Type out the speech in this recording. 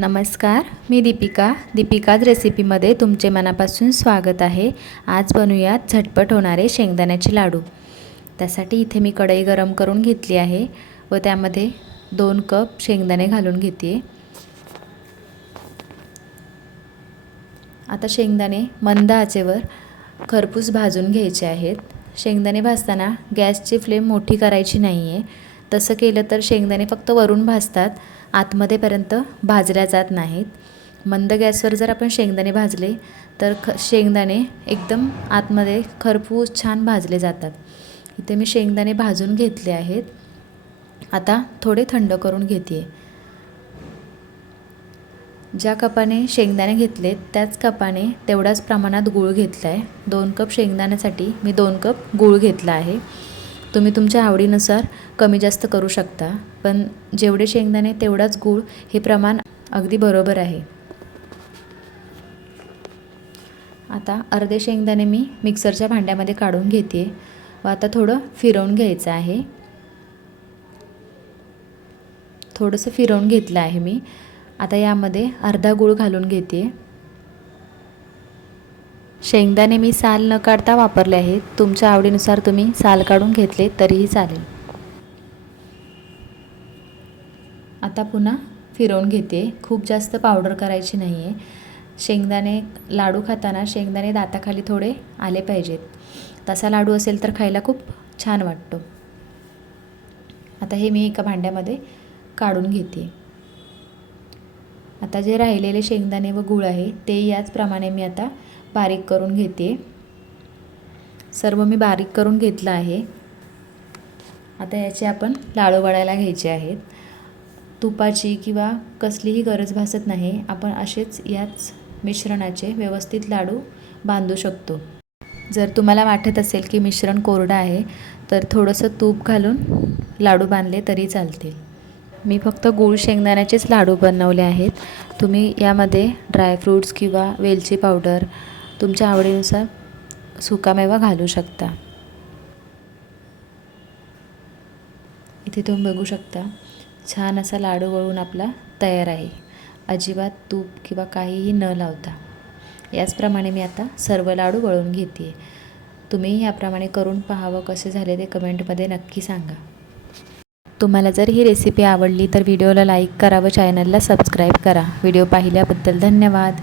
नमस्कार मी दीपिका. दीपिकाज रेसिपीमध्ये तुमचे मनापासून स्वागत आहे. आज बनवूयात झटपट होणारे शेंगदाण्याचे लाडू. त्यासाठी इथे मी कढई गरम करून घेतली आहे व त्यामध्ये दोन कप शेंगदाणे घालून घेते आता शेंगदाणे मंद आचेवर खरपूस भाजून घ्यायचे आहेत. शेंगदाणे भाजताना गॅसची फ्लेम मोठी करायची नाही आहे तसं केलं तर शेंगदाणे फक्त वरून भाजतात आतमध्येपर्यंत भाजल्या जात नाहीत. मंद गॅसवर जर आपण शेंगदाणे भाजले तर ख शेंगदाणे एकदम आतमध्ये खरपूस छान भाजले जातात. इथे मी शेंगदाणे भाजून घेतले आहेत. आता थोडे थंड करून घेते ज्या कपाने शेंगदाणे घेतलेत त्याच कपाने तेवढ्याच प्रमाणात गूळ घेतला आहे दोन कप शेंगदाण्यासाठी मी दोन कप गूळ घेतला आहे. तुम्ही तुमच्या आवडीनुसार कमी जास्त करू शकता. पण जेवढे शेंगदाणे तेवढाच गूळ हे प्रमाण अगदी बरोबर आहे. आता अर्धे शेंगदाणे मी मिक्सरच्या भांड्यामध्ये काढून घेते व आता थोडं फिरवून घ्यायचं आहे. थोडंसं फिरवून घेतलं आहे मी. आता यामध्ये अर्धा गूळ घालून घेते शेंगदाणे मी साल न काढता वापरले आहेत. तुमच्या आवडीनुसार तुम्ही साल काढून घेतले तरीही चालेल. आता पुन्हा फिरवून घेते. खूप जास्त पावडर करायची नाही आहे शेंगदाणे लाडू खाताना शेंगदाणे दाताखाली थोडे आले पाहिजेत. तसा लाडू असेल तर खायला खूप छान वाटतो. आता हे मी एका भांड्यामध्ये काढून घेते. आता जे राहिलेले शेंगदाणे व गूळ आहे ते याचप्रमाणे मी आता बारीक करून घेते. सर्व मी बारीक करून घेतलं आहे. आता याचे आपण लाडू वळायला घ्यायचे आहेत. तुपाची किंवा कसलीही गरज भासत नाही आपण असेच याच मिश्रणाचे व्यवस्थित लाडू बांधू शकतो. जर तुम्हाला वाटत असेल की मिश्रण कोरडं आहे तर थोडंसं तूप घालून लाडू बांधले तरी चालतील. मी फक्त गूळ शेंगदाण्याचेच लाडू बनवले आहेत. तुम्ही यामध्ये ड्रायफ्रूट्स किंवा वेलची पावडर तुमच्या आवडीनुसार सुकामेवा घालू शकता. इथे तुम्ही बघू शकता छान असा लाडू वळून आपला तयार आहे. अजिबात तूप किंवा काहीही न लावता. याचप्रमाणे मी आता सर्व लाडू वळून घेते तुम्ही याप्रमाणे करून पाहावं कसे झाले ते कमेंटमध्ये नक्की सांगा. तुम्हाला जर ही रेसिपी आवडली तर व्हिडिओला लाईक करा व चॅनलला सबस्क्राईब करा. व्हिडिओ पाहिल्याबद्दल धन्यवाद.